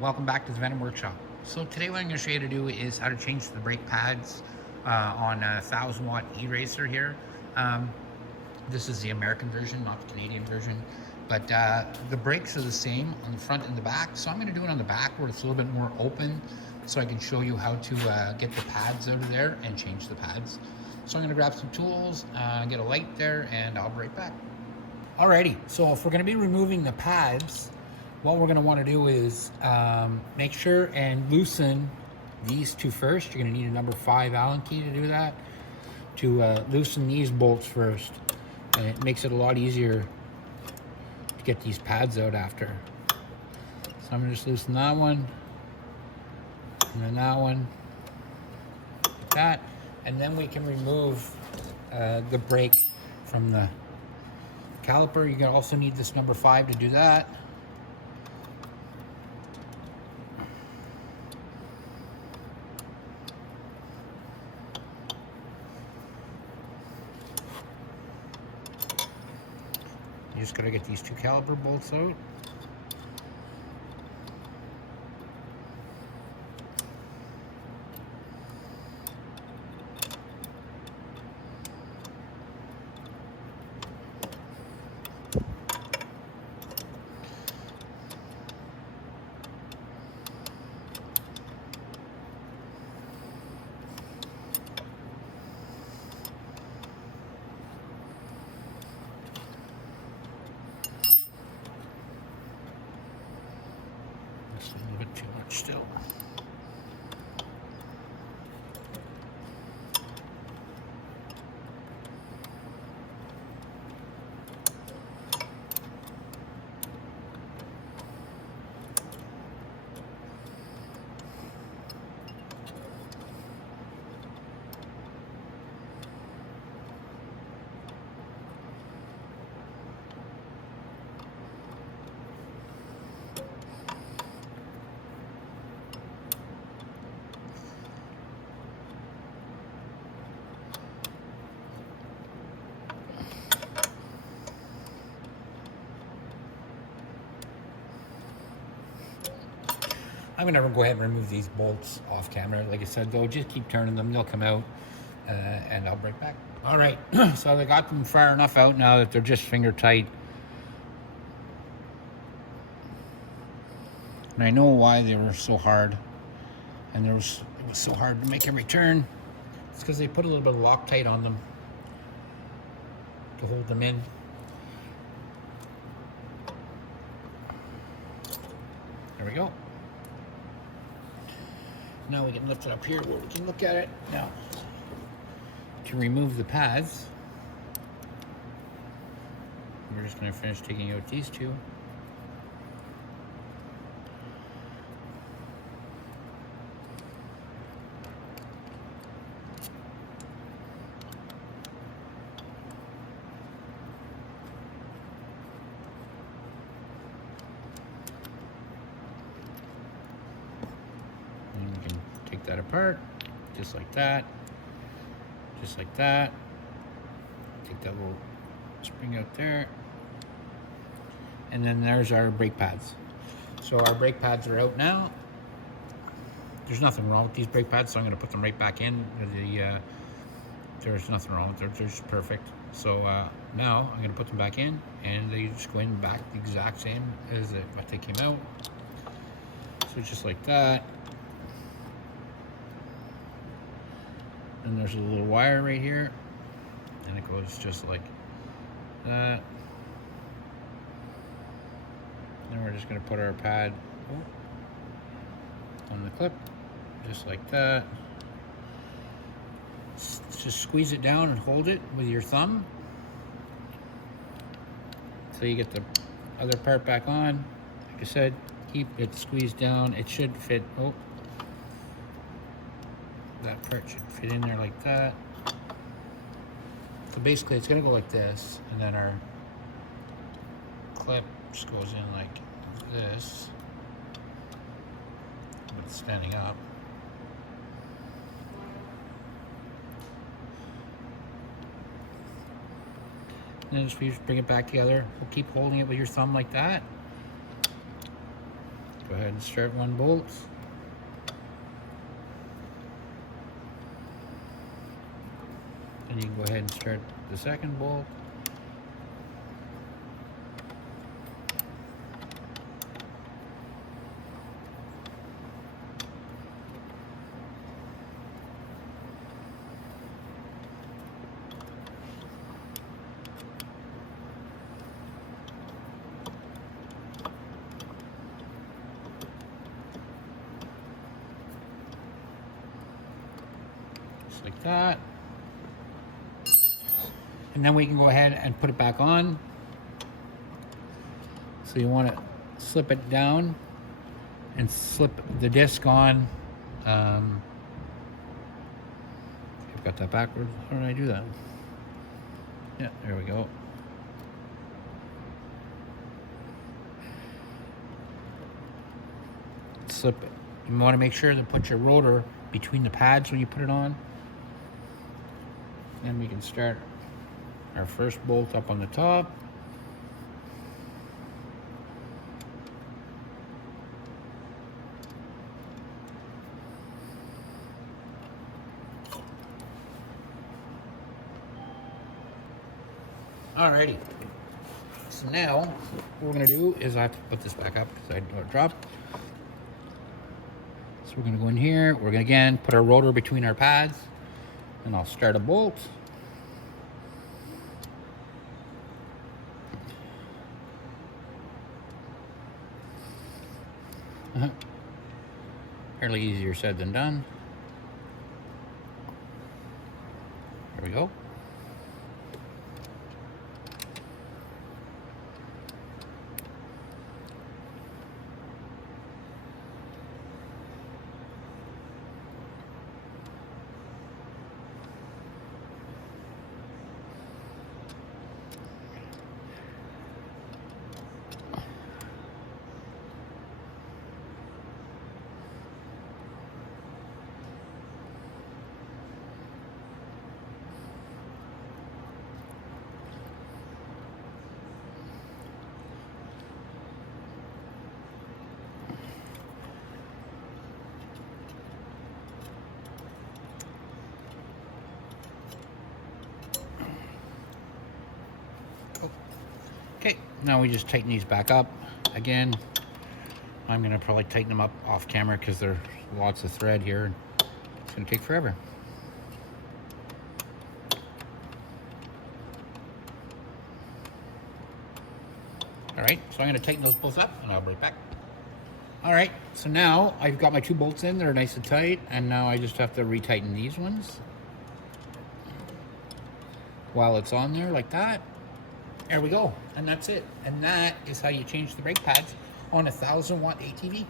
welcome back to the Venom Workshop. So today what I'm going to show you to do is how to change the brake pads on a 1000-watt E-RACER here. This is the American version, not the Canadian version, but the brakes are the same on the front and the back. So I'm going to do it on the back where it's a little bit more open so I can show you how to get the pads out of there and change the pads. So I'm going to grab some tools, get a light there, and I'll be right back. Alrighty, so if we're going to be removing the pads, what we're going to want to do is make sure and loosen these two first. You're going to need a number 5 Allen key to do that, to loosen these bolts first, and it makes it a lot easier to get these pads out after. So I'm going to just loosen that one, and then that one, like that, and then we can remove the brake from the caliper. You're going to also need this number 5 to do that. You just gotta get these 2 caliper bolts out. A little bit too much still. I'm going to go ahead and remove these bolts off camera. Like I said, though, just keep turning them. They'll come out, and I'll break back. All right, so I got them far enough out now that they're just finger tight. And I know why they were so hard. And it was so hard to make every turn. It's because they put a little bit of Loctite on them to hold them in. There we go. Now we can lift it up here where we can look at it. Now, to remove the pads, we're just going to finish taking out these 2. Take that apart, just like that, just like that. Take that little spring out there. And then there's our brake pads. So our brake pads are out now. There's nothing wrong with these brake pads, so I'm going to put them right back in. There's nothing wrong with them, they're just perfect. So now I'm going to put them back in, and they just go in back the exact same as what they came out. So just like that. And there's a little wire right here, and it goes just like that. Then we're just going to put our pad on the clip, just like that. Just squeeze it down and hold it with your thumb so you get the other part back on. Like I said, keep it squeezed down. It should fit. Oh, that part should fit in there like that. So basically it's going to go like this, and then our clip just goes in like this, but it's standing up. And then just bring it back together. We'll keep holding it with your thumb like that. Go ahead and start one bolt. And you can go ahead and start the second bolt. Just like that. And then we can go ahead and put it back on. So you want to slip it down and slip the disc on. I've got that backwards. How did I do that? Yeah, there we go. Slip it. You want to make sure to put your rotor between the pads when you put it on. Then we can start our first bolt up on the top. Alrighty. So now what we're gonna do is I have to put this back up because I dropped. So we're gonna go in here. We're gonna again put our rotor between our pads, and I'll start a bolt. Fairly easier said than done. There we go. Okay, now we just tighten these back up. Again, I'm gonna probably tighten them up off camera because there's lots of thread here and it's gonna take forever. All right, so I'm gonna tighten those both up and I'll be right back. All right, so now I've got my two bolts in, they're nice and tight, and now I just have to retighten these ones while it's on there like that. There we go, and that's it. And that is how you change the brake pads on a 1000-watt ATV.